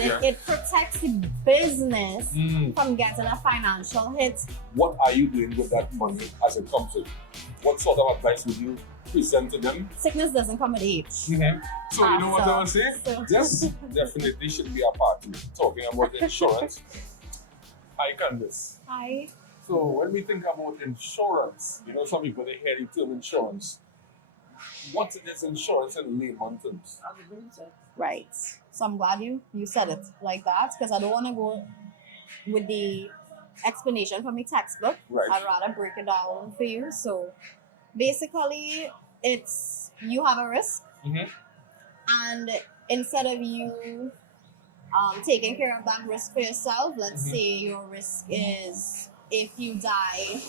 but it protects the business from getting a financial hit. What are you doing with that money as it comes in? What sort of advice would you present to them? Sickness doesn't come with age. So you know what I will say? This definitely should be a party. Talking about insurance. Hi Kandice. Hi. So when we think about insurance, you know, some people they hear the term insurance. What is insurance in layman terms? Right. So I'm glad you said it like that, because I don't want to go with the explanation from the textbook. Right. I'd rather break it down for you. So basically, it's you have a risk, and instead of you taking care of that risk for yourself, let's say your risk is if you die,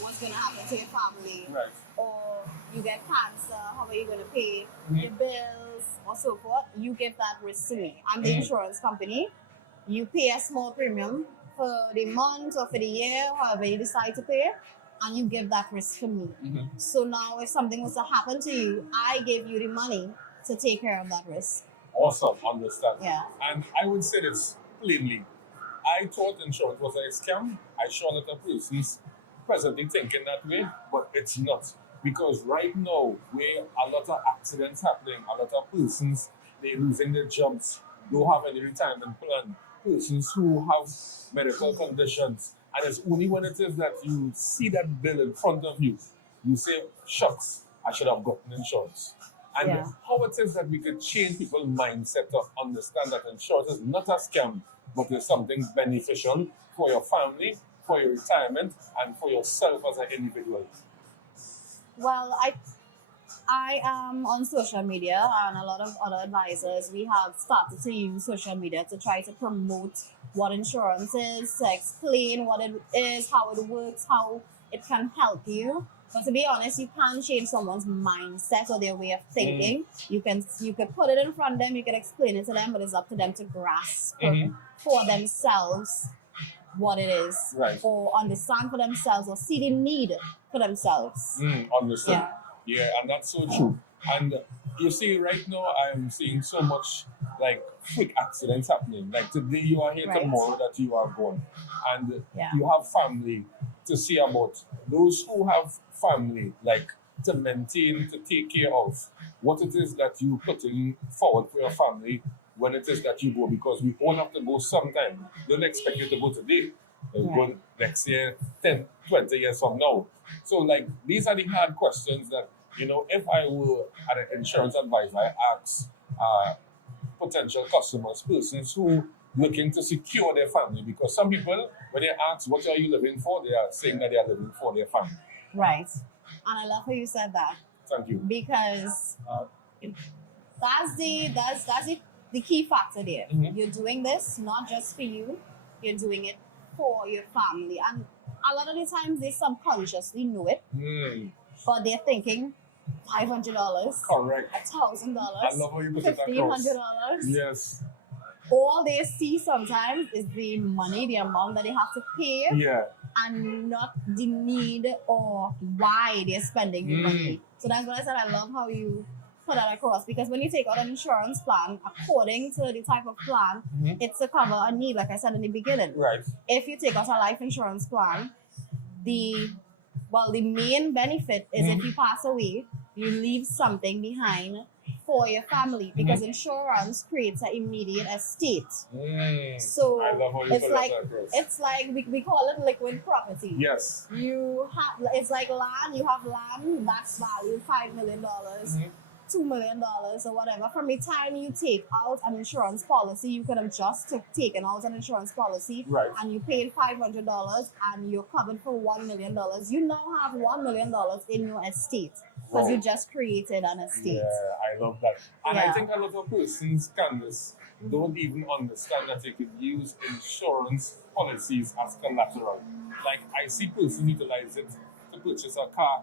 what's going to happen to your family? Right. Or you get cancer, how are you going to pay your bills or so forth? You give that risk to me. I'm the insurance company. You pay a small premium for the month or for the year, however you decide to pay, and you give that risk to me. So now if something was to happen to you, I give you the money to take care of that risk. Awesome, understand. Yeah. And I would say this plainly. I thought insurance was a scam. I saw a lot of persons presently thinking that way, but it's not. Because right now, where a lot of accidents happening, a lot of persons, they're losing their jobs, don't have any retirement plan, persons who have medical conditions, and it's only when it is that you see that bill in front of you, you say, shucks, I should have gotten insurance. And how it is that we can change people's mindset to understand that insurance is not a scam, but it's something beneficial for your family, for your retirement, and for yourself as an individual. Well, I am on social media, and a lot of other advisors, we have started to use social media to try to promote what insurance is, to explain what it is, how it works, how it can help you. But to be honest, you can't change someone's mindset or their way of thinking. You can put it in front of them, you can explain it to them, but it's up to them to grasp for themselves what it is, or understand for themselves, or see the need for themselves. Understand. Yeah, and that's so true. And you see, right now I'm seeing so much like freak accidents happening. Like today you are here, tomorrow that you are gone, and you have family to see about. Those who have family, like to maintain, to take care of, what it is that you putting forward for your family when it is that you go, because we all have to go sometime. Don't expect you to go today. Go next year, 10, 20 years from now. So like these are the hard questions that, you know, if I were an insurance advisor, I ask potential customers, persons who looking to secure their family, because some people, when they ask what are you living for, they are saying that they are living for their family. Right. And I love how you said that. Thank you. Because that's the key factor there. You're doing this not just for you, you're doing it for your family. And a lot of the times they subconsciously know it, but they're thinking $500, correct, $1,000, I love how you put it across. $1,500. Yes. All they see sometimes is the money, the amount that they have to pay, and not the need or why they're spending the money. So that's what I said. I love how you put that across, because when you take out an insurance plan, according to the type of plan, it's to cover a need, like I said in the beginning. Right. If you take out a life insurance plan, the main benefit is if you pass away, you leave something behind for your family, because insurance creates an immediate estate. So I love how you put that across. It's like we call it liquid property. Yes. It's like land. You have land that's valued $5 million. $2 million or whatever. From the time you take out an insurance policy, you could have just taken out an insurance policy, and you paid $500 and you're covered for $1 million. You now have $1 million in your estate because you just created an estate. Yeah, I love that. And I think a lot of persons, Kandice, don't even understand that they could use insurance policies as collateral. Like I see persons utilize it to purchase a car,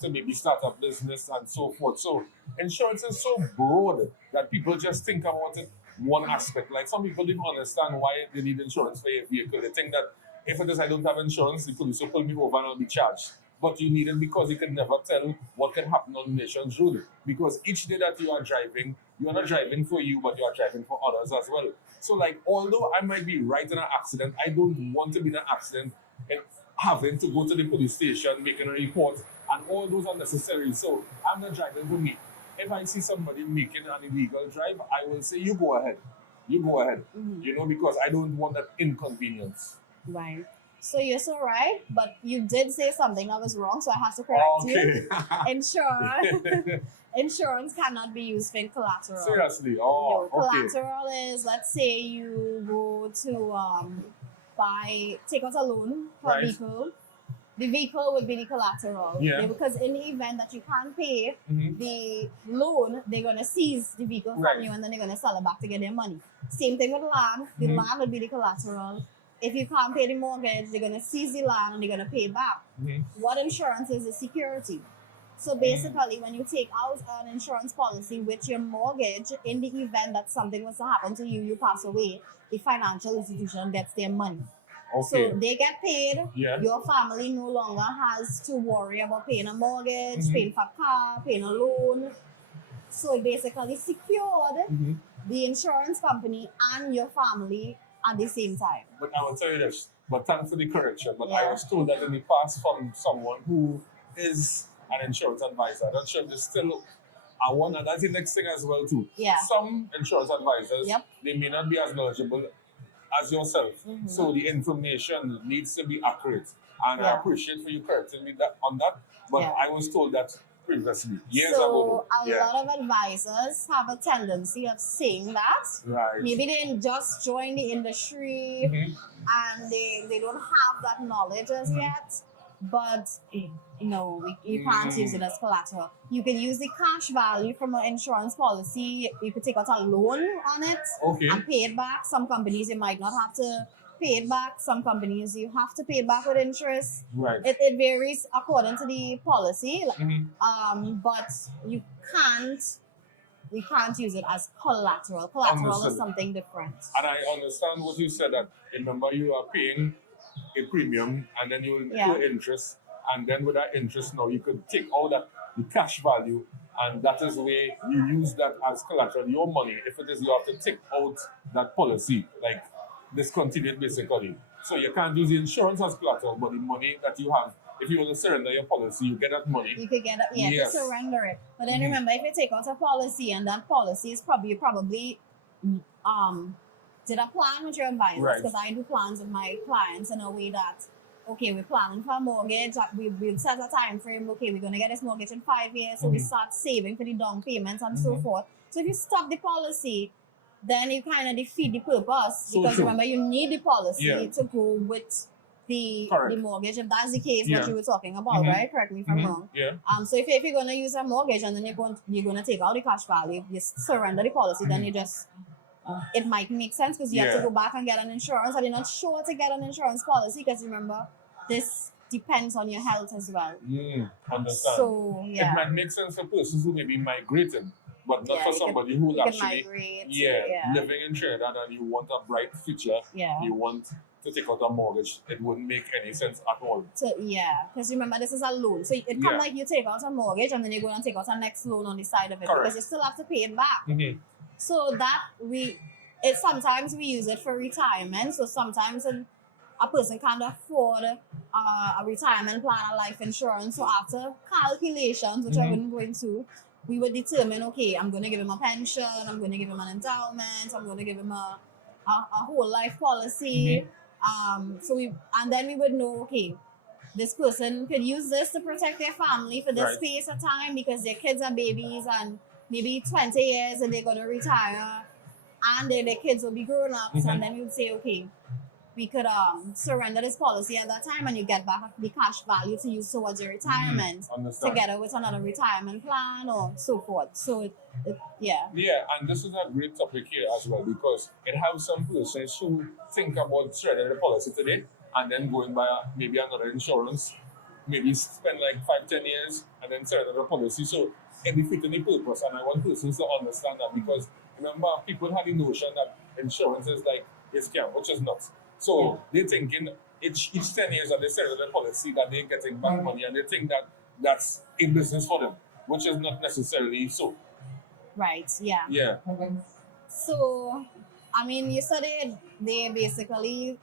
to maybe start a business and so forth. So insurance is so broad that people just think about it one aspect. Like some people didn't understand why they need insurance for your vehicle. They think that if it is I don't have insurance, the police will pull me over and I'll be charged. But you need it because you can never tell what can happen on the nation's road. Because each day that you are driving, you are not driving for you, but you are driving for others as well. So like, although I might be right in an accident, I don't want to be in an accident and having to go to the police station, making a report, and all those are necessary. So I'm not driving for me. If I see somebody making an illegal drive, I will say, you go ahead. You go ahead. You know, because I don't want that inconvenience. Right. So you're so right, but you did say something that was wrong, so I have to correct you. Insurance cannot be used for collateral. Seriously? Oh, collateral is, let's say you go to take out a loan for a vehicle. The vehicle would be the collateral. Yeah. Because in the event that you can't pay the loan, they're going to seize the vehicle from you and then they're going to sell it back to get their money. Same thing with land. The land would be the collateral. If you can't pay the mortgage, they're going to seize the land and they're going to pay it back. What insurance is security. So basically, when you take out an insurance policy with your mortgage, in the event that something was to happen to you, you pass away, the financial institution gets their money. Okay. So they get paid. Yeah. Your family no longer has to worry about paying a mortgage, paying for a car, paying a loan. So it basically secured the insurance company and your family at the same time. But I will tell you this, but thanks for the correction. But I was told that in the past from someone who is an insurance advisor. I'm not sure if there's still one, and that's the next thing as well too. Yeah. Some insurance advisors, they may not be as knowledgeable as yourself. So the information needs to be accurate. And I appreciate for you correcting me on that. But I was told that previously, years ago. So a lot of advisors have a tendency of saying that. Right. Maybe they just joined the industry and they don't have that knowledge as yet. But no, you can't use it as collateral. You can use the cash value from an insurance policy. You could take out a loan on it and pay it back. Some companies you might not have to pay it back. Some companies you have to pay it back with interest. Right. It varies according to the policy. But you can't use it as collateral. Collateral is something different. And I understand what you said, that remember you are paying a premium and then you will pay interest, and then with that interest now you could take out the cash value, and that is the way you use that as collateral, your money. If it is, you have to take out that policy, like discontinued basically. So you can't use the insurance as collateral, but the money that you have, if you want to surrender your policy, you get that money. You could get it, to surrender it. But then remember, if you take out a policy and that policy is probably did a plan with your advisors, because I do plans with my clients in a way that, okay, we're planning for a mortgage, we'll set a time frame, okay, we're going to get this mortgage in 5 years, so we start saving for the down payments and so forth. So if you stop the policy, then you kind of defeat the purpose, because remember, you need the policy to go with the mortgage, if that's the case, what you were talking about, right? Correct me if I'm wrong. So if you're going to use a mortgage and then you're going to take out the cash value, you surrender the policy, then you just... it might make sense because you have to go back and get an insurance, and you're not sure to get an insurance policy because remember, this depends on your health as well. Understand. So, it might make sense for persons who may be migrating, but not for somebody who's actually living in Trinidad and you want a bright future. You want to take out a mortgage. It wouldn't make any sense at all. So, because remember, this is a loan. So it can't like you take out a mortgage and then you're going to take out a next loan on the side of it because you still have to pay it back. So that sometimes we use it for retirement. So sometimes a person can't afford a retirement plan, a life insurance. So after calculations, which I wouldn't go into, we would determine, okay, I'm going to give him a pension, I'm going to give him an endowment, I'm going to give him a whole life policy. And then we would know, okay, this person could use this to protect their family for this space of time because their kids are babies and maybe 20 years and they're going to retire and their kids will be grown up. And then we would say, okay, we could surrender this policy at that time and you get back the cash value to use towards your retirement together with another retirement plan or so forth. So, and this is a great topic here as well because it has some persons who think about surrendering the policy today and then going by maybe another insurance, maybe spend like 5-10 years and then surrender the policy. So, it defeats any purpose, and I want persons to understand that because remember, people have the notion that insurance is like a scam, which is not. So they're thinking each 10 years that they sell their policy that they're getting back money, and they think that that's a business for them, which is not necessarily so. Right, Yeah. So I mean, you said they basically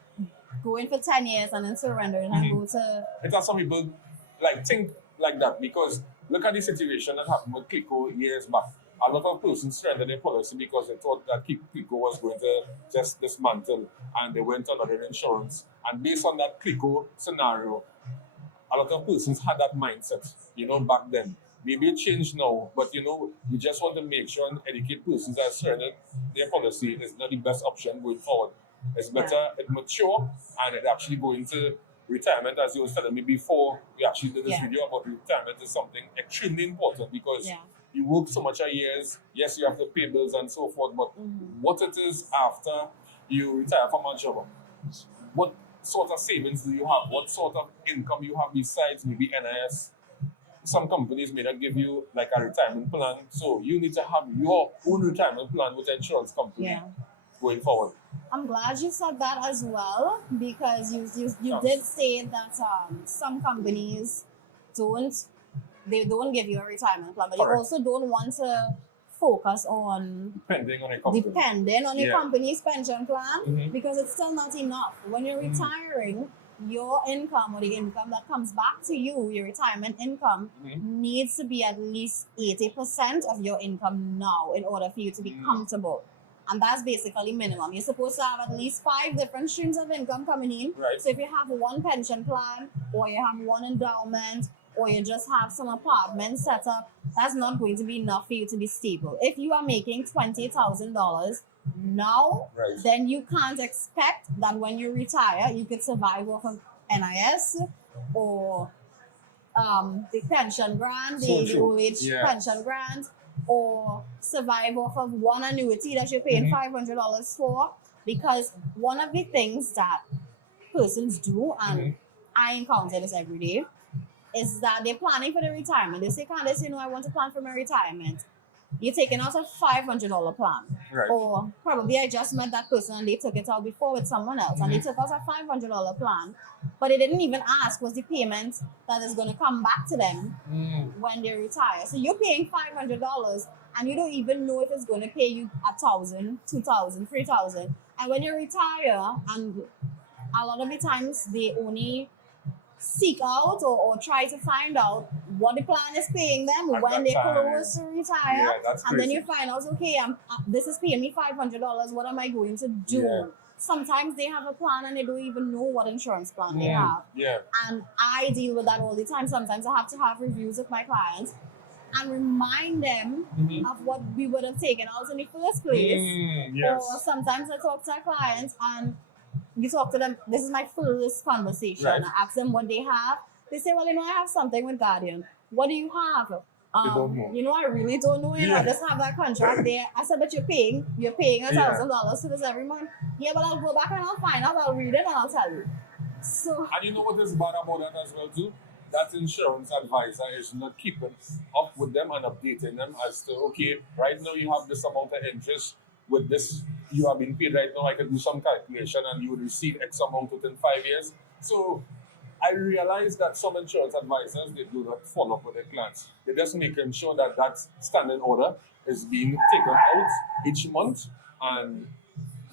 go in for 10 years and then surrender and go to. It's that some people like think like that because look at the situation that happened with Kiko years back. A lot of persons surrendered their policy because they thought that Kiko was going to just dismantle and they went on another insurance. And based on that Kiko scenario, a lot of persons had that mindset, back then. Maybe it changed now, but we just want to make sure and educate persons that surrender their policy is not the best option going forward. It's better it mature and it actually go into retirement, as you were telling me before we actually did this video about retirement is something extremely important because you work so much of years. Yes, you have to pay bills and so forth, but what it is after you retire from a job, what sort of savings do you have? What sort of income you have besides maybe NIS? Some companies may not give you like a retirement plan, so you need to have your own retirement plan with an insurance company going forward. I'm glad you said that as well because you did say that some companies don't give you a retirement plan, but you also don't want to focus on depending on a company's pension plan because it's still not enough. When you're retiring, your income or the income that comes back to you, your retirement income, needs to be at least 80% of your income now in order for you to be comfortable. And that's basically minimum. You're supposed to have at least 5 different streams of income coming in. Right. So if you have one pension plan or you have one endowment or you just have some apartments set up, that's not going to be enough for you to be stable. If you are making $20,000 now, then you can't expect that when you retire, you could survive off of NIS or the pension grant, the old age pension grant, or survive off of one annuity that you're paying $500 for. Because one of the things that persons do, and I encounter this every day, is that they're planning for their retirement. They say, Kandice, I want to plan for my retirement. You're taking out a $500 plan. Right. Or probably I just met that person and they took it out before with someone else and they took out a $500 plan, but they didn't even ask what's the payment that is going to come back to them when they retire. So you're paying $500 and you don't even know if it's going to pay you $1,000, $2,000, $3,000. And when you retire, and a lot of the times they only seek out or try to find out what the plan is paying them At when that they're time. close to retire. That's and crazy. then you find out, okay, this is paying me $500. What am I going to do? Yeah. Sometimes they have a plan and they don't even know what insurance plan they have. Yeah. And I deal with that all the time. Sometimes I have to have reviews with my clients and remind them of what we would have taken out in the first place. Yes. Or sometimes I talk to our clients and you talk to them, this is my first conversation. Right. I ask them what they have. They say, well, I have something with Guardian. What do you have? They don't know. I really don't know. I just have that contract there. I said, but you're paying $1,000 for this every month. Yeah, but I'll go back and I'll find out, I'll read it and I'll tell you. So, and you know what is bad about that as well too? That insurance advisor is not keeping up with them and updating them as to, okay, right now you have this amount of interest with this, you are being paid right now, I can do some calculation and you will receive X amount within 5 years. So I realized that some insurance advisors, they do not follow up with their clients. They're just making sure that that standing order is being taken out each month, and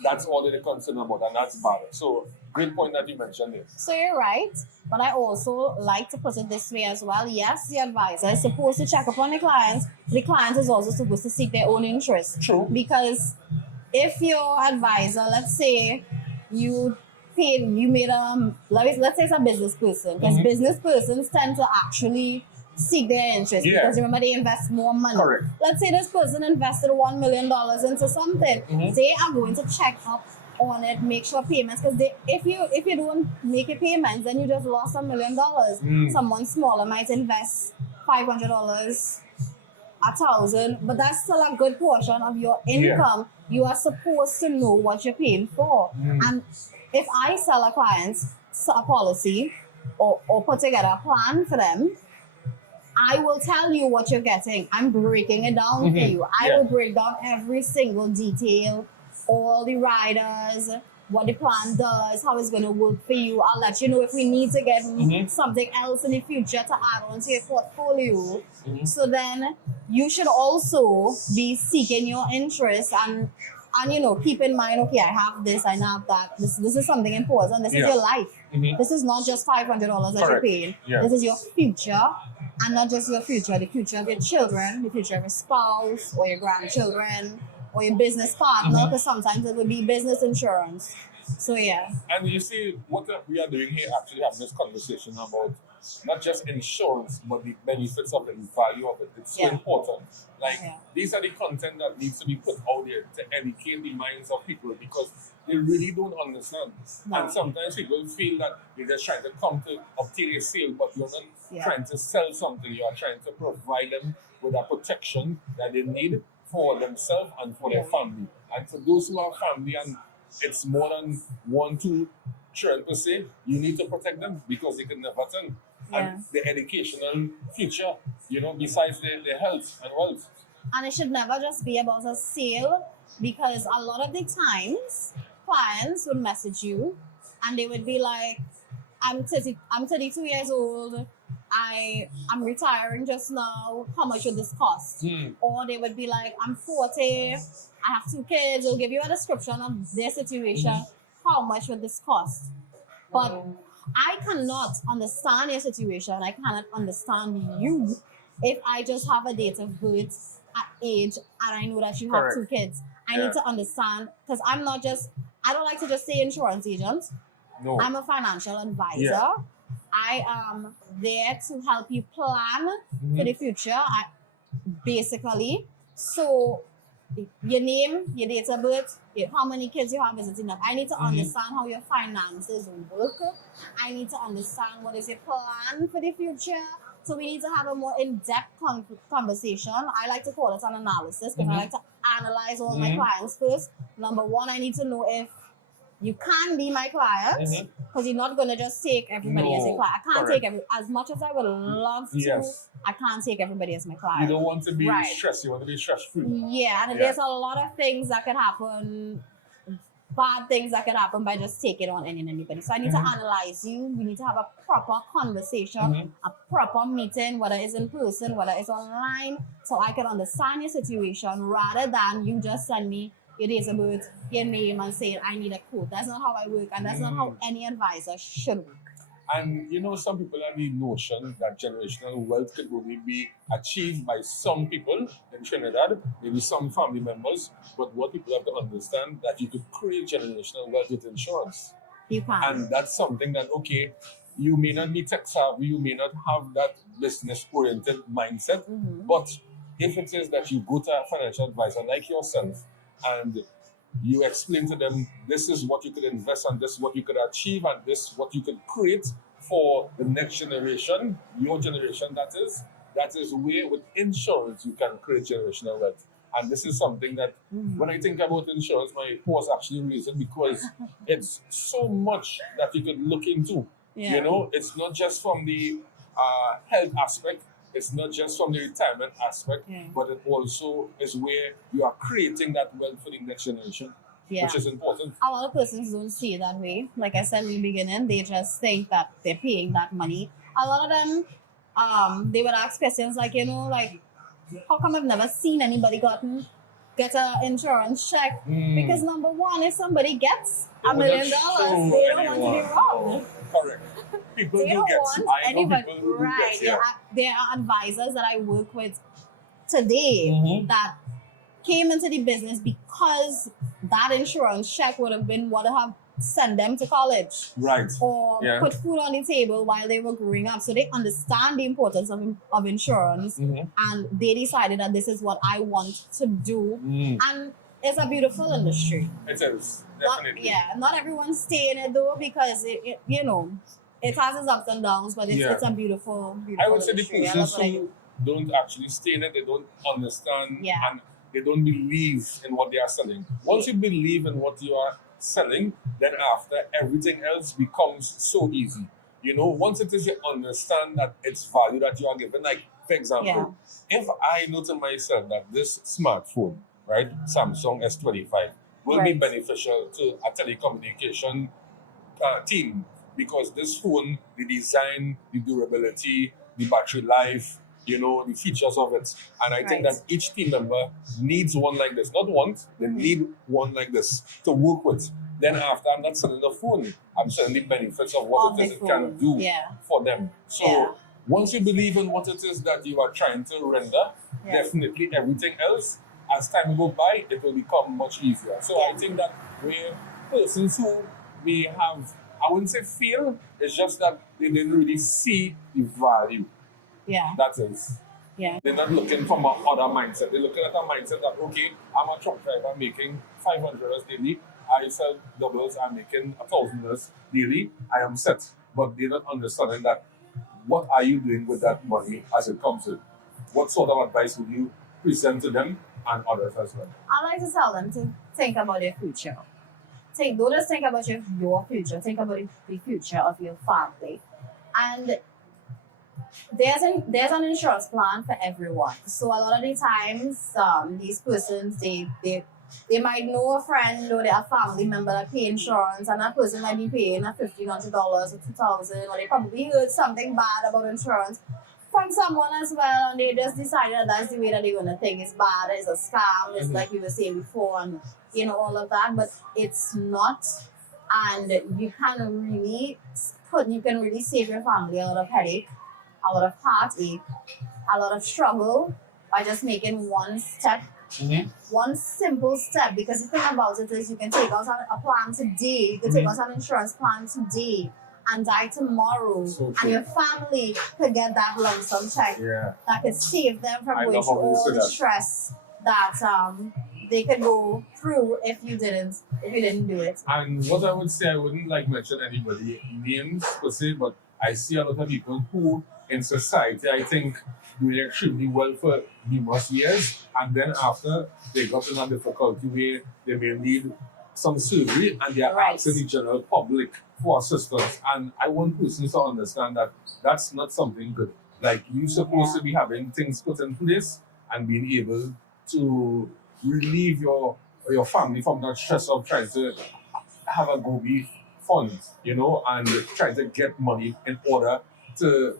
that's all that they're concerned about, and that's bad. So great point that you mentioned there. So you're right, but I also like to put it this way as well. Yes, the advisor is supposed to check up on the clients. The client is also supposed to seek their own interest. True. Because if your advisor, let's say you made let's say it's a business person, because business persons tend to actually seek their interest because remember they invest more money. Correct. Let's say this person invested $1 million into something. They are going to check up on it, make sure payments, because if you don't make your payments, then you just lost $1 million. Someone smaller might invest $500, $1,000, but that's still a good portion of your income. You are supposed to know what you're paying for. And if I sell a client a policy or put together a plan for them, I will tell you what you're getting. I'm breaking it down for you. I will break down every single detail, all the riders, what the plan does, how it's going to work for you. I'll let you know if we need to get something else in the future to add on to your portfolio. So then you should also be seeking your interest and And keep in mind, okay, I have this, I have that. This is something important. This is Yeah. your life. Mhm. This is not just $500 that you're Correct. paying. Yeah. This is your future, and not just your future, the future of your children, the future of your spouse or your grandchildren or your business partner, because sometimes it would be business insurance. So yeah. And you see, what we are doing here, actually having this conversation about not just insurance, but the benefits of it, the value of it. It's so Yeah. important. Like, Yeah. these are the content that needs to be put out there to educate the minds of people, because they really don't understand. No. And sometimes people feel that you're just trying to come to obtain a sale, but you're not Yeah. trying to sell something. You are trying to provide them with that protection that they need for themselves and for their Yeah. family. And for those who have family and it's more than 1-2 children per se, you need to protect them because they can never tell. Yeah. And the educational future, besides their health and wealth. And it should never just be about a sale, because a lot of the times clients would message you and they would be like, I'm 32 years old, I'm retiring just now, how much would this cost? Or they would be like, I'm 40, I have 2 kids. They'll give you a description of their situation, how much would this cost? But I cannot understand your situation, I cannot understand you if I just have a date of birth at age and I know that you have Correct. 2 kids. I Yeah. need to understand, because I don't like to just say insurance agent. No. I'm a financial advisor. Yeah. I am there to help you plan for the future, basically. So, your name, your date of birth, how many kids you have, is it enough? I need to understand how your finances work. I need to understand what is your plan for the future. So we need to have a more in-depth conversation. I like to call it an analysis, because I like to analyze all my clients first. Number one, I need to know if you can be my client, because you're not going to just take everybody as your No, client. I can't correct. take as much as I would love to. Yes. I can't take everybody as my client. You don't want to be Right. stressed. You want to be stress-free. Yeah, and Yeah. there's a lot of things that can happen, bad things that can happen by just taking on anybody. So I need to analyze you. We need to have a proper conversation, a proper meeting, whether it's in person, whether it's online, so I can understand your situation, rather than you just send me your date of birth, your name, and saying I need a quote. That's not how I work, and that's not how any advisor should work. And some people have the notion that generational wealth could only be achieved by some people in Trinidad, maybe some family members. But what people have to understand, that you could create generational wealth with insurance. You can. And that's something that, okay, you may not be tech savvy, you may not have that business-oriented mindset, but if it is that you go to a financial advisor like yourself and you explain to them, this is what you could invest and this is what you could achieve and this is what you could create for the next generation, your generation that is where with insurance you can create generational wealth. And this is something that when I think about insurance, my pause actually raises, because it's so much that you could look into. Yeah. It's not just from the health aspect, it's not just from the retirement aspect, but it also is where you are creating that wealth for the next generation, which is important. A lot of persons don't see it that way. Like I said in the beginning, they just think that they're paying that money. A lot of them, they would ask questions like, like, how come I've never seen anybody get an insurance check? Because number one, if somebody gets $1 million, they don't want to be robbed. Correct. People They do don't get want I know anybody. people who Right. get There are advisors that I work with today that came into the business because that insurance check would have been what have sent them to college. Right. Or put food on the table while they were growing up. So they understand the importance of insurance, and they decided that this is what I want to do. And it's a beautiful industry. It is, definitely. Not everyone's staying it though, because it has its ups and downs, but it's a beautiful I would say the industry. persons who don't actually stay in it, they don't understand and they don't believe in what they are selling. Once you believe in what you are selling, then after everything else becomes so easy. Once it is you understand that it's value that you are given, like for example, if I know to myself that this smartphone, right, Samsung S25, will be beneficial to a telecommunication team, because this phone, the design, the durability, the battery life, the features of it. And I think Right. that each team member needs one like this. Not one, they need one like this to work with. Then after, I'm not selling the phone. I'm selling the benefits of what Of it is the it can phone. do Yeah. for them. So Yeah. once you believe in what it is that you are trying to render, Yeah. definitely everything else, as time go by, it will become much easier. So I think that we're persons who we have, I wouldn't say fear, it's just that they didn't really see the value. Yeah. That is. Yeah. They're not looking from a other mindset. They're looking at a mindset that, okay, I'm a truck driver making $500 daily. I sell doubles, I'm making $1,000 daily. I am set. But they're not understanding that what are you doing with that money as it comes in? What sort of advice would you present to them and others as well? I like to tell them to think about their future. Don't just think about your future. Think about the future of your family. And there's an insurance plan for everyone. So a lot of the times, these persons they might know a friend or a family member that pay insurance, and that person might be paying $1,500 or $2,000, or they probably heard something bad about insurance from someone as well, and they just decided that that's the way that they're gonna think. It's bad, it's a scam, it's like we were saying before, and all of that. But it's not, and you can really save your family a lot of headache, a lot of heartache, a lot of struggle by just making one step, one simple step. Because the thing about it is, you can take out a plan today, you can take out an insurance plan today and die tomorrow, So and true. your family could get that lump sum check Yeah. that could save them from I going love through how you all say the that. stress that they could go through if you didn't do it. And what I would say, I wouldn't like mention anybody names per se, but I see a lot of people who in society, I think, doing extremely well for numerous years, and then after they got in a difficulty where they may need some surgery and they are Right. asking the general public for assistance. And I want persons to understand that that's not something good. Like, you're supposed to be having things put in place and being able to relieve your family from that stress of trying to have a go-be fund, and trying to get money in order to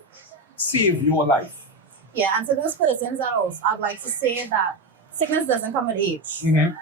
save your life. Yeah, and to those persons, I'd like to say that sickness doesn't come with age. Mm-hmm.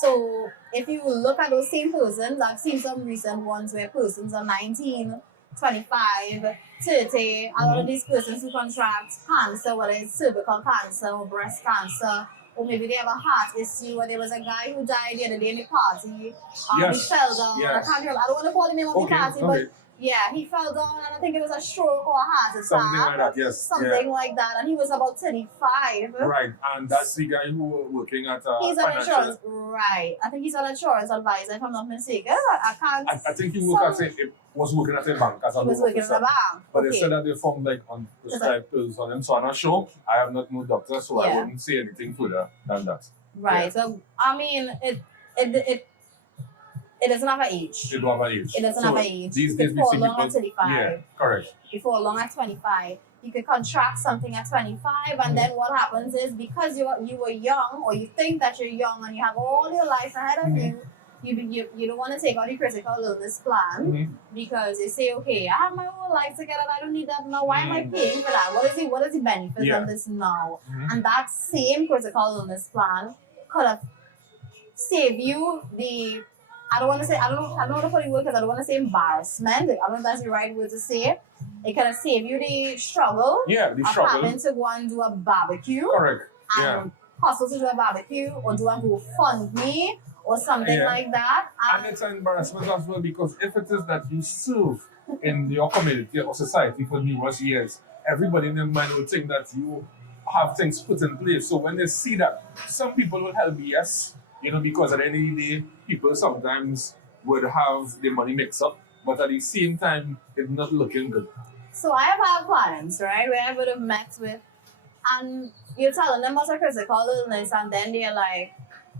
So if you look at those same persons, I've seen some recent ones where persons are 19, 25, 30. A lot of these persons who contract cancer, whether it's cervical cancer or breast cancer, or maybe they have a heart issue, or there was a guy who died the other day in the party. He Yes. fell down. Yes. I don't want to call the name of the party, but yeah, he fell down, and I think it was a stroke or a heart attack. Something like that, yes. Something like that, and he was about 35. Right, and that's the guy who was working at He's an financial. insurance, right? I think he's an insurance advisor, if I'm not mistaken. I can't. I think he was working at a bank as a He was loan working at officer. a bank. But they Okay. said that they found prescribed pills on him. So I'm not sure. I am not no doctor, so I Yeah. wouldn't say anything further than that. Right. So I mean, it doesn't have an age. They don't have an age. It doesn't So have an age. These You days could we fall see long people. at 35. Yeah, correct. Before long at 25. You could contract something at 25, and then what happens is, because you were young, or you think that you're young and you have all your life ahead of you don't want to take out the critical illness plan because you say, okay, I have my whole life together, I don't need that now. Why am I paying for that? What is the benefit of this now? And that same critical illness plan could have saved you the, I don't know how to put the word, because I don't want to say embarrassment. I don't know if that's the right word to say. It could have saved you the struggle Yeah, the of struggle. having to go and do a barbecue. Correct. Yeah. And hustle to do a barbecue, or do a GoFundMe or something like that. And it's an embarrassment as well, because if it is that you serve in your community or society for numerous years, everybody in their mind will think that you have things put in place. So when they see that, some people will help, yes, because at the end of the day, people sometimes would have their money mixed up, but at the same time, it's not looking good. So I have had clients, right, where I would have met with, and you're telling them about a critical illness, and then they're like,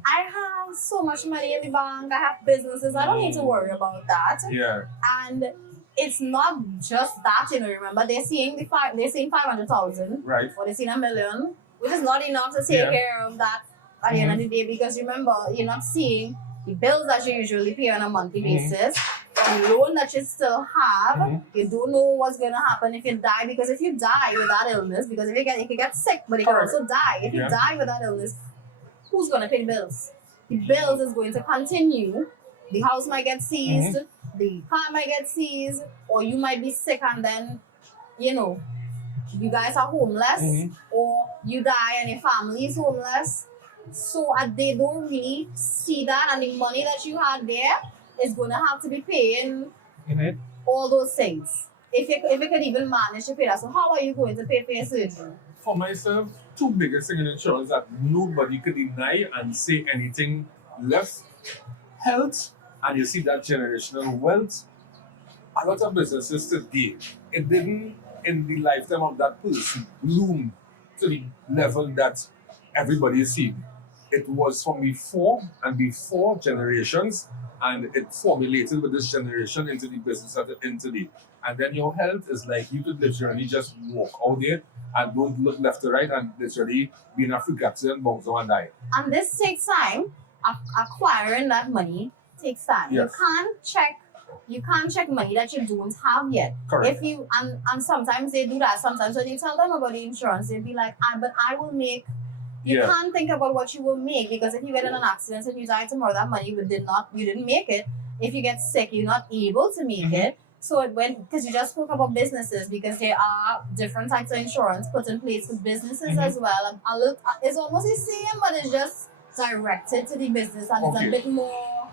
I have so much money in the bank, I have businesses, I don't need to worry about that. Yeah. And it's not just that, remember, they're seeing 500,000, Right. or they're seeing $1 million, which is not enough to take care of that at the end of the day, because remember, you're not seeing the bills that you usually pay on a monthly basis. loan that you still have. Mm-hmm. You don't know what's going to happen if you die, because if you die with that illness, because if you get sick, but you can Correct. also die. If you Yeah. die with that illness, who's going to pay the bills? The bills is going to continue. The house might get seized, the car might get seized, or you might be sick and then, you know, you guys are homeless, or you die and your family is homeless. So they don't really see that, and the money that you had there is going to have to be paying all those things. If you could even manage to pay that. So how are you going to pay for your surgery? For myself, two biggest things in insurance that nobody could deny and say anything less. Health, and you see that generational wealth. A lot of businesses today, it didn't in the lifetime of that person bloom to the level that everybody is seeing. It was from before and before generations, and it formulated with this generation into the business that it's in today. And then your health is like you could literally just walk out there and don't look left to right and literally be in a freak accident, bounce down and die. And this takes time. Acquiring that money takes time. Yes. You can't check money that you don't have yet. Correct. If you and sometimes they do that. Sometimes when you tell them about the insurance, they'll be like, but I will make. You Yeah. can't think about what you will make, because if you get in an accident and you die tomorrow, that money you didn't make it. If you get sick, you're not able to make it. So because you just spoke about businesses, because there are different types of insurance put in place for businesses as well. And it's almost the same, but it's just directed to the business, and it's a bit more,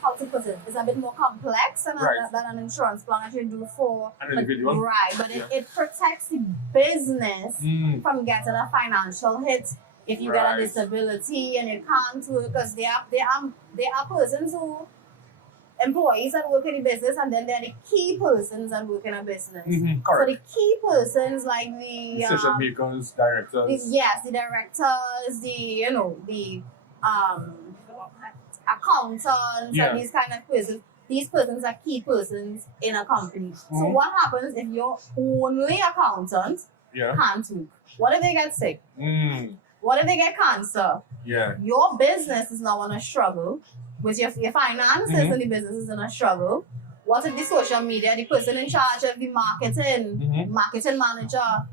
how to put it, it's a bit more complex than an insurance plan that you do for an individual. Right, but it protects the business from getting a financial hit if you get a disability and you can't work, because there are persons who employees that work in the business, and then they're the key persons that work in a business. Correct. So the key persons, like the Decision makers, directors. the directors, the accountants, and these kind of persons. These persons are key persons in a company. So what happens if your only accountant can't work? What if they get sick? What if they get cancer? Yeah. Your business is now in a struggle. With your finances and the business is in a struggle. What if the social media, the person in charge of the marketing manager,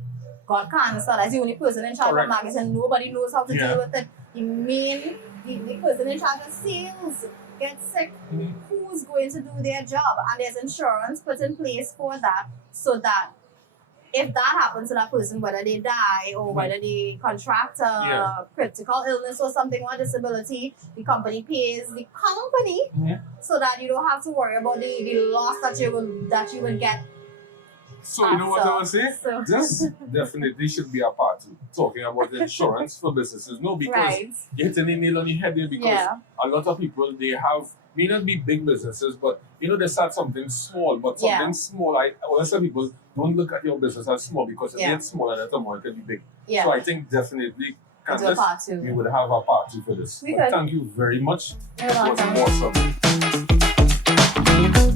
got cancer? That's the only person in charge of marketing. Nobody knows how to deal with it. The person in charge of sales gets sick. Who's going to do their job? And there's insurance put in place for that, so that if that happens to that person, whether they die or whether they contract a critical illness or something, or disability, the company pays the company, so that you don't have to worry about the loss that you would get. So you know what I would say? This definitely should be a part of talking about insurance for businesses. No, because you're hitting the nail on the head there, because a lot of people, they may not be big businesses, but they start something small, but something small. I always tell people, don't look at your business as small, because if it's small and tomorrow it can be big. So I think definitely, Kandice, we would have a part two for this. Thank you very much. It was awesome.